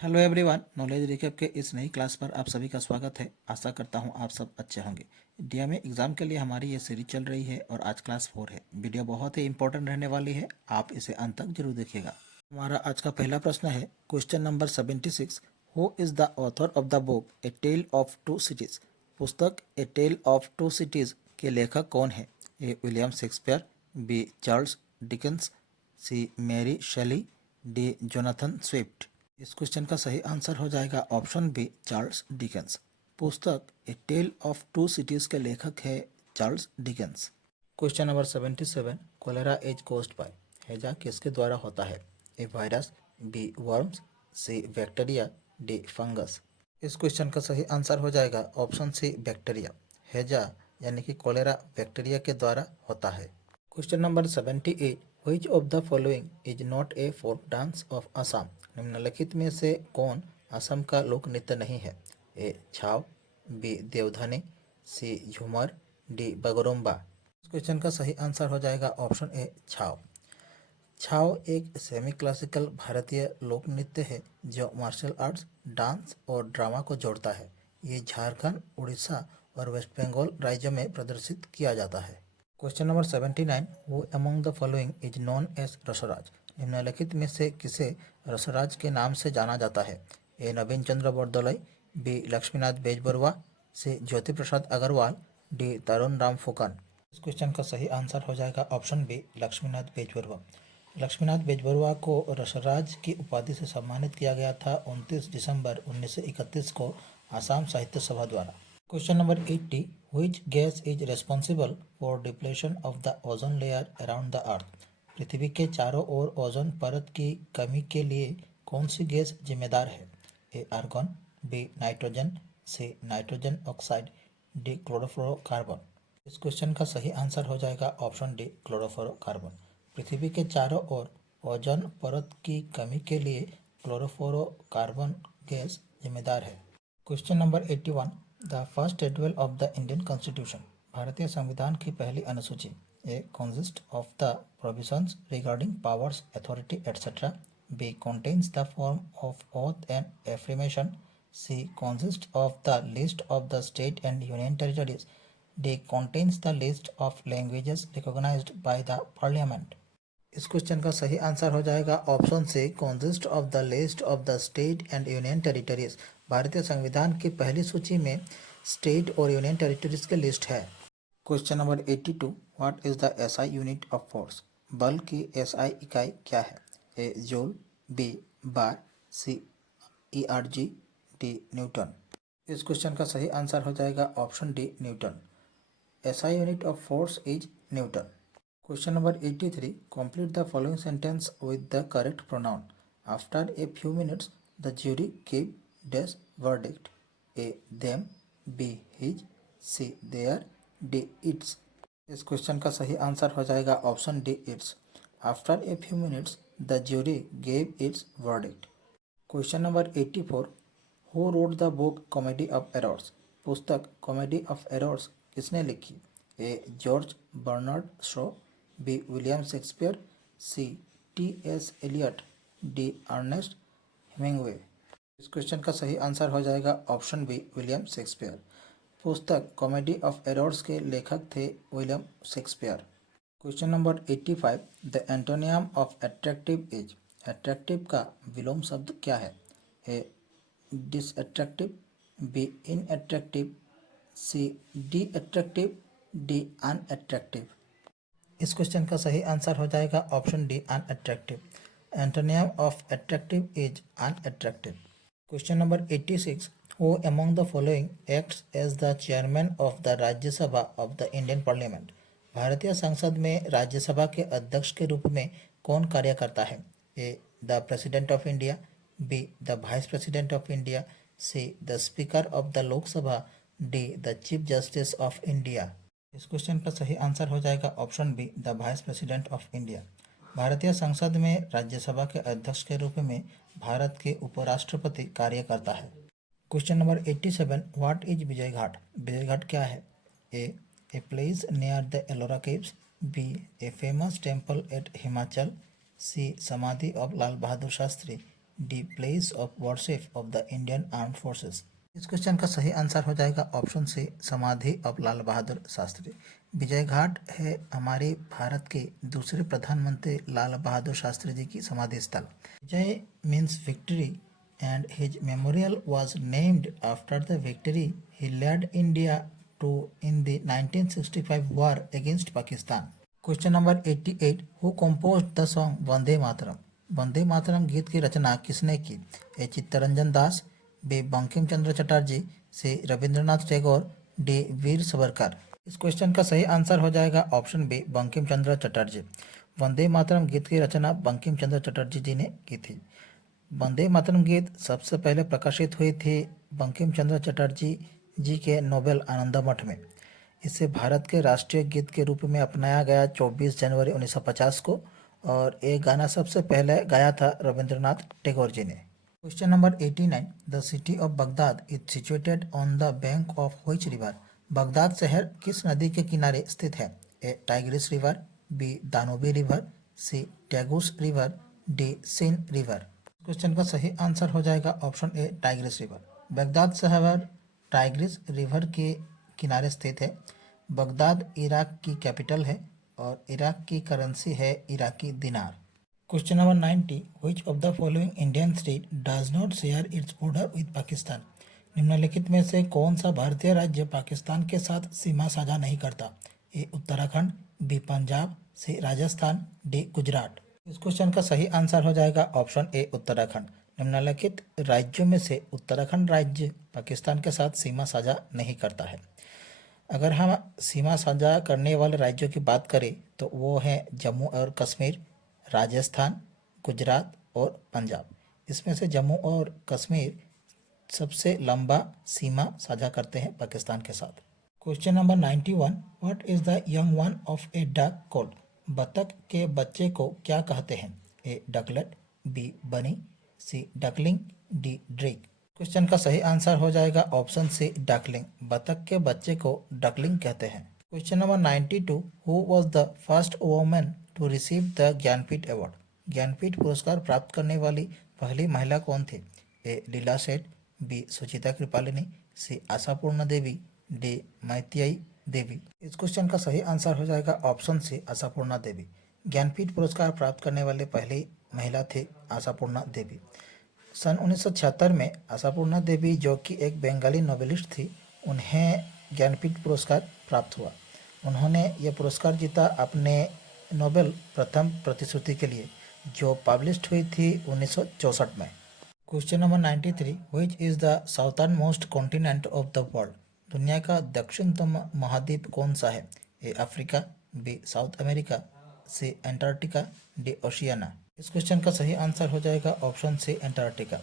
Hello everyone, knowledge recap के इस नई क्लास पर आप सभी का स्वागत है। आशा करता हूं आप सब अच्छे होंगे। डीएमए एग्जाम के लिए हमारी ये सीरीज चल रही है और आज क्लास 4 है। वीडियो बहुत ही इंपॉर्टेंट रहने वाली है, आप इसे अंत तक जरूर देखिएगा। हमारा आज का पहला प्रश्न है question number 76। Who is the author of the book a tale of two cities? पुस्तक a tale of two cities के लेखक कौन है? A William Shakespeare, B Charles Dickens, C Mary Shelley, D Jonathan Swift. इस question का सही answer हो जाएगा ऑप्शन बी चार्ल्स डिकेंस। पुस्तक a tale of two cities के लेखक है Charles Dickens. Question number 77। Cholera is caused by? हैजा किसके द्वारा होता है? A virus, B worms, C bacteria, D fungus. इस क्वेश्चन का सही आंसर हो जाएगा ऑप्शन सी बैक्टीरिया। हैजा यानी कि कोलेरा बैक्टीरिया के द्वारा होता है। Question number 78। Which of the following is not a folk dance of Assam? निम्नलिखित में से कौन असम का लोक नृत्य नहीं है? ए छाव, बी देवधनी, सी झूमर, डी बगरुम्बा। इस क्वेश्चन का सही आंसर हो जाएगा ऑप्शन ए छाव। छाव एक सेमी क्लासिकल भारतीय लोक नृत्य है जो मार्शल आर्ट्स, डांस और ड्रामा को जोड़ता है। ये झारखंड, उड़ीसा और वेस्ट बंगाल राज्यों में प्रदर्शित किया जाता है। Question number 79। Who among the following is known as Rasraj? निम्नलिखित में से किसे रसराज के नाम से जाना जाता है? ए नवीन चंद्र बरदोलाई, बी लक्ष्मीनाथ बेजबरुआ, सी ज्योति प्रसाद अग्रवाल, डी तरुण राम फुकन। इस क्वेश्चन का सही आंसर हो जाएगा ऑप्शन बी लक्ष्मीनाथ बेजबरुआ। लक्ष्मीनाथ बेजबरुआ को रसराज की उपाधि से सम्मानित किया गया था 29 दिसंबर 1931 को आसाम साहित्य सभा द्वारा। Question number 80। Which gas is responsible for depletion of the ozone layer around the earth? पृथ्वी के चारों ओर ओजोन परत की कमी के लिए कौन सी गैस जिम्मेदार है? A argon, B nitrogen, C nitrogen oxide, D chlorofluorocarbon. इस क्वेश्चन का सही आंसर हो जाएगा ऑप्शन डी क्लोरोफ्लोरोकार्बन। पृथ्वी के चारों ओर ओजोन परत की कमी के लिए क्लोरोफ्लोरोकार्बन गैस जिम्मेदार है। Question number 81। The first schedule of the Indian constitution? भारतीय संविधान की पहली अनुसूची A consist of the provisions regarding powers, authority et cetera, B contains the form of oath and affirmation, C consist of the list of the state and union territories, D contains the list of languages recognised by the parliament. इस question का सही answer हो जाएगा option C consist of the list of the state and union territories. भारतीय संविधान की पहली सूची में स्टेट और यूनियन टेरिटरीज की लिस्ट है। Question number 82। What is the SI unit of force? बल की एसआई इकाई क्या है? ए जूल, बी बार, सी ईआरजी, डी न्यूटन। इस क्वेश्चन का सही आंसर हो जाएगा option D Newton. SI unit of force is Newton. Question number 83. Complete the following sentence with the correct pronoun. After a few minutes, the jury gave dash verdict. A. Them, B. His, C. Their, D. Its. इस question का सही answer हो जाएगा option D its. After a few minutes the jury gave its verdict. Question number 84। Who wrote the book comedy of errors? पुस्तक comedy of errors किसने लिखी? A. George Bernard Shaw, B. William Shakespeare, C. T S. Eliot, D. Ernest Hemingway. इस question का सही answer हो जाएगा option B William Shakespeare. पुस्तक comedy of errors के लेखक थे William Shakespeare. Question number 85। The antonym of attractive is? Attractive का विलोम शब्द क्या है? A. Disattractive, B. Inattractive, C. Deattractive, D. Unattractive. इस क्वेश्चन का सही आंसर हो जाएगा option D unattractive. Antonym of attractive is unattractive. Question number 86। Who among the following acts as the chairman of the Rajya Sabha of the Indian parliament? भारतीय संसद में राज्यसभा के अध्यक्ष के रूप में कौन कार्य करता है? A. The president of India, B. The vice president of India, C. The speaker of the Lok Sabha, D. The chief justice of India. इस क्वेश्चन का सही आंसर हो जाएगा option B the vice president of India. भारतीय संसद में राज्यसभा के अध्यक्ष के रूप में भारत के उपराष्ट्रपति कार्य करता है। Question number 87। What is Vijay Ghat? Vijay Ghat क्या है? A place near the Ellora caves, B. A famous temple at Himachal, C. Samadhi of Lal Bahadur Shastri, D place of worship of the Indian armed forces. इस क्वेश्चन का सही आंसर हो जाएगा option C, samadhi of Lal Bahadur Shastri. Vijay Ghat है हमारे भारत के दूसरे प्रधानमंत्री लाल बहादुर शास्त्री जी की समाधि स्थल। Vijay means victory and his memorial was named after the victory he led India to in the 1965 war against Pakistan. Question number 88. Who composed the song Vande Mataram? Vande Mataram गीत की रचना किसने की? ए चित्तरंजन दास, बी बंकिम चंद्र चटर्जी, सी रविंद्रनाथ टैगोर, डी वीर सावरकर। इस क्वेश्चन का सही आंसर हो जाएगा ऑप्शन बी, बंकिम चंद्र चटर्जी। वंदे मातरम गीत की रचना बंकिम चंद्र चटर्जी जी ने की थी। वंदे मातरम गीत सबसे पहले प्रकाशित हुई थी बंकिम चंद्र चटर्जी जी के नोबेल आनंद मठ में। इसे भारत के राष्ट्रीय गीत के रूप में अपनाया गया 24 जनवरी 1950 को, और ये गाना सबसे पहले गाया था रविंद्रनाथ टैगोर जी ने। Question number 89। The city of Baghdad is situated on the bank of which river? Baghdad शहर किस नदी के किनारे स्थित है? ए टाइग्रिस रिवर, बी दानोबी रिवर, सी टैगुस रिवर, डी सिन रिवर। क्वेश्चन का सही आंसर हो जाएगा ऑप्शन ए, टाइग्रिस रिवर। बगदाद शहर टाइग्रिस रिवर के किनारे स्थित है। बगदाद इराक की कैपिटल है और इराक की करेंसी है इराकी दिनार। Question number 90। Which of the following Indian state does not share its border with Pakistan? निम्नलिखित में से कौन सा भारतीय राज्य पाकिस्तान के साथ सीमा साझा नहीं करता? ए उत्तराखंड, बी पंजाब, सी राजस्थान, डी गुजरात। इस क्वेश्चन का सही आंसर हो जाएगा ऑप्शन ए, उत्तराखंड। निम्नलिखित राज्यों में से उत्तराखंड राज्य पाकिस्तान के साथ सीमा साझा नहीं करता है। अगर हम सीमा साझा करने वाले राज्यों की बात करें तो वो हैं जम्मू और कश्मीर, राजस्थान, गुजरात और पंजाब। इसमें से जम्मू और कश्मीर सबसे लंबा सीमा साझा करते हैं पाकिस्तान के साथ। Question number 91। What is the young one of A duck called? बतख के बच्चे को क्या कहते हैं? ए डकलेट, बी बनी, सी डकलिंग, डी ड्रेक। क्वेश्चन का सही आंसर हो जाएगा ऑप्शन सी, डकलिंग। बतख के बच्चे को डकलिंग कहते हैं। Question number 92। Who was the first woman to receive the Jnanpith award? Jnanpith पुरस्कार प्राप्त करने वाली पहली महिला कौन थी? ए लीला सेठ, बी सुचिता कृपालिनी, सी आशापूर्ण देवी, डी मैत्रेयी देवी। इस क्वेश्चन का सही आंसर हो जाएगा ऑप्शन सी, आशापूर्णा देवी। ज्ञानपीठ पुरस्कार प्राप्त करने वाले पहली महिला थे आशापूर्णा देवी। सन 1976 में आशापूर्णा देवी, जो कि एक बंगाली नोवेलिस्ट थी, उन्हें ज्ञानपीठ पुरस्कार प्राप्त हुआ। उन्होंने ये पुरस्कार जीता अपने नोबेल प्रथम प्रतिश्रुति के लिए, जो पब्लिश्ड हुई थी 1964 में। Question number 93। Which is the southernmost continent of the world? दुनिया का दक्षिणतम महाद्वीप कौन सा है? A Africa, B South America, C Antarctica, D Oceania. इस क्वेश्चन का सही आंसर हो जाएगा ऑप्शन सी, एंटार्क्टिका।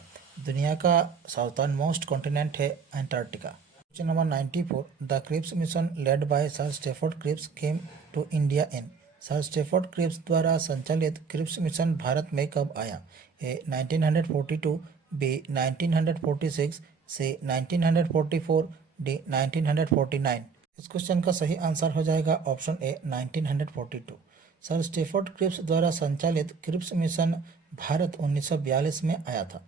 दुनिया का साउथर्न मोस्ट कॉन्टिनेंट है Antarctica. Question number 94। The Cripps mission led by sir Stafford Cripps came to India in? Sir Stafford Cripps द्वारा संचालित क्रिप्स मिशन भारत में कब आया? A 1942, B 1946, C 1944, D 1949। इस क्वेश्चन का सही आंसर हो जाएगा option A, 1942। Sir Stafford Cripps द्वारा संचालित क्रिप्स मिशन भारत 1942 में आया था।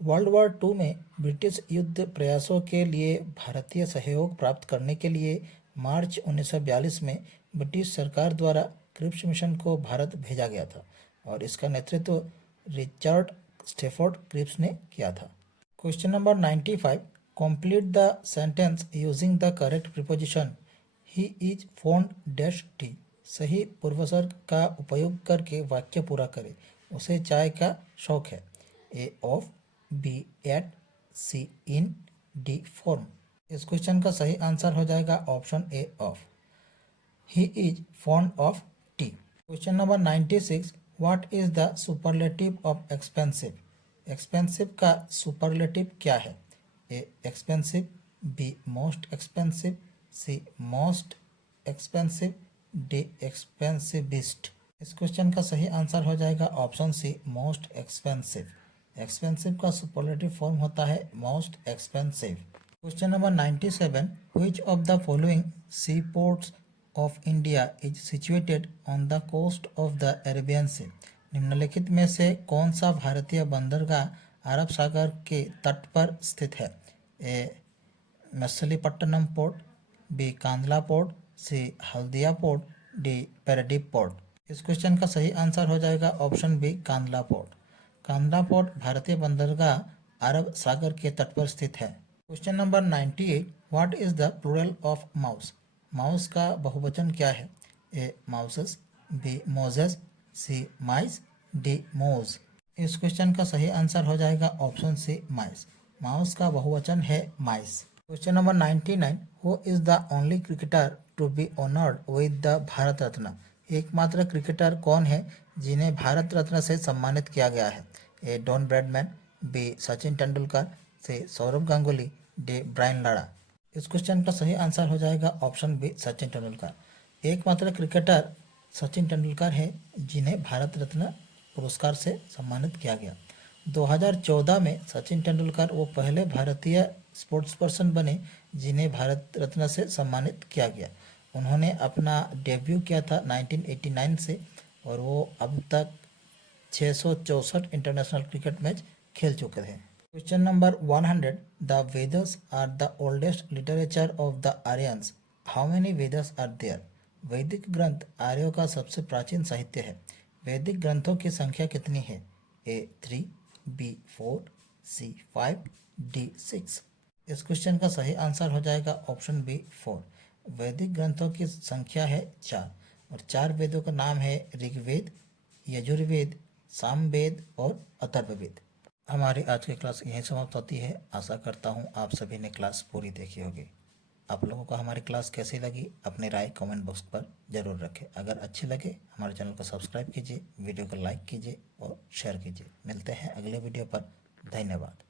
वर्ल्ड वॉर 2 में ब्रिटिश युद्ध प्रयासों के लिए भारतीय सहयोग प्राप्त करने के लिए मार्च 1942 में ब्रिटिश सरकार द्वारा क्रिप्स मिशन को भारत भेजा गया था और इसका नेतृत्व रिचर्ड स्टैफोर्ड क्रिप्स ने किया था। Question number 95। Complete the sentence using the correct preposition he is fond dash T. सही पूर्वसर्ग का उपयोग करके वाक्य पूरा करें। उसे चाय का शौक है। A of, B at, C in, D form. इस क्वेश्चन का सही आंसर हो जाएगा option A, of. He is fond of tea. Question number 96। What is the superlative of expensive? Expensive का सुपरलेटिव क्या है? A expensive, B most expensive, C most expensive, D expensivest. इस question का सही आंसर हो जाएगा option C, most expensive. Expensive का superlative form होता है most expensive. Question number 97। Which of the following sea ports of India is situated on the coast of the Arabian sea? निम्नलिखित में से कौन सा भारतीय बंदरगाह अरब सागर के तट पर स्थित है? A Machilipatnam port, B Kandla port, C Haldia port, D Paradip port. इस क्वेश्चन का सही आंसर हो जाएगा option B Kandla port. Kandla port भारतीय बंदरगाह अरब सागर के तट पर स्थित है। Question number 98, what is the plural of mouse? Mouse का बहुवचन क्या है? A mouses, B moses, C mice, D mose. इस क्वेश्चन का सही आंसर हो जाएगा ऑप्शन सी माइस। माउस का बहुवचन है mice. Question number 99, who is the only cricketer to be honoured with the Bharat Ratna? एकमात्र क्रिकेटर कौन है जिन्हें भारत रत्न से सम्मानित किया गया है? A Don Bradman, B Sachin Tendulkar, C Sourav Ganguly, D Brian Lara. इस क्वेश्चन का सही आंसर हो जाएगा ऑप्शन बी सचिन तेंदुलकर। एकमात्र क्रिकेटर सचिन तेंदुलकर है जिन्हें भारत रत्न पुरस्कार से सम्मानित किया गया। 2014 में सचिन तेंदुलकर वो पहले भारतीय स्पोर्ट्स पर्सन बने जिन्हें भारत रत्न से सम्मानित किया गया। उन्होंने अपना डेब्यू किया था 1989 से और वो अब तक 664 इंटरनेशनल क्रिकेट मैच खेल चुके हैं। Question number 100, the Vedas are the oldest literature of the Aryans. How many Vedas are there? वैदिक ग्रंथ आर्यों का सबसे प्राचीन साहित्य है। वैदिक ग्रंथों की संख्या कितनी है? ए 3, बी 4, सी 5, डी 6। इस क्वेश्चन का सही आंसर हो जाएगा ऑप्शन बी 4। वैदिक ग्रंथों की संख्या है 4 और 4 वेदों का नाम है ऋग्वेद, यजुर्वेद, सामवेद और अथर्ववेद। हमारी आज की क्लास यहीं समाप्त होती है। आशा करता हूँ आप सभी ने क्लास पूरी देखी होगी। आप लोगों को हमारी क्लास कैसी लगी अपनी राय कमेंट बॉक्स पर ज़रूर रखें। अगर अच्छी लगे हमारे चैनल को सब्सक्राइब कीजिए, वीडियो को लाइक कीजिए और शेयर कीजिए। मिलते हैं अगले वीडियो पर। धन्यवाद।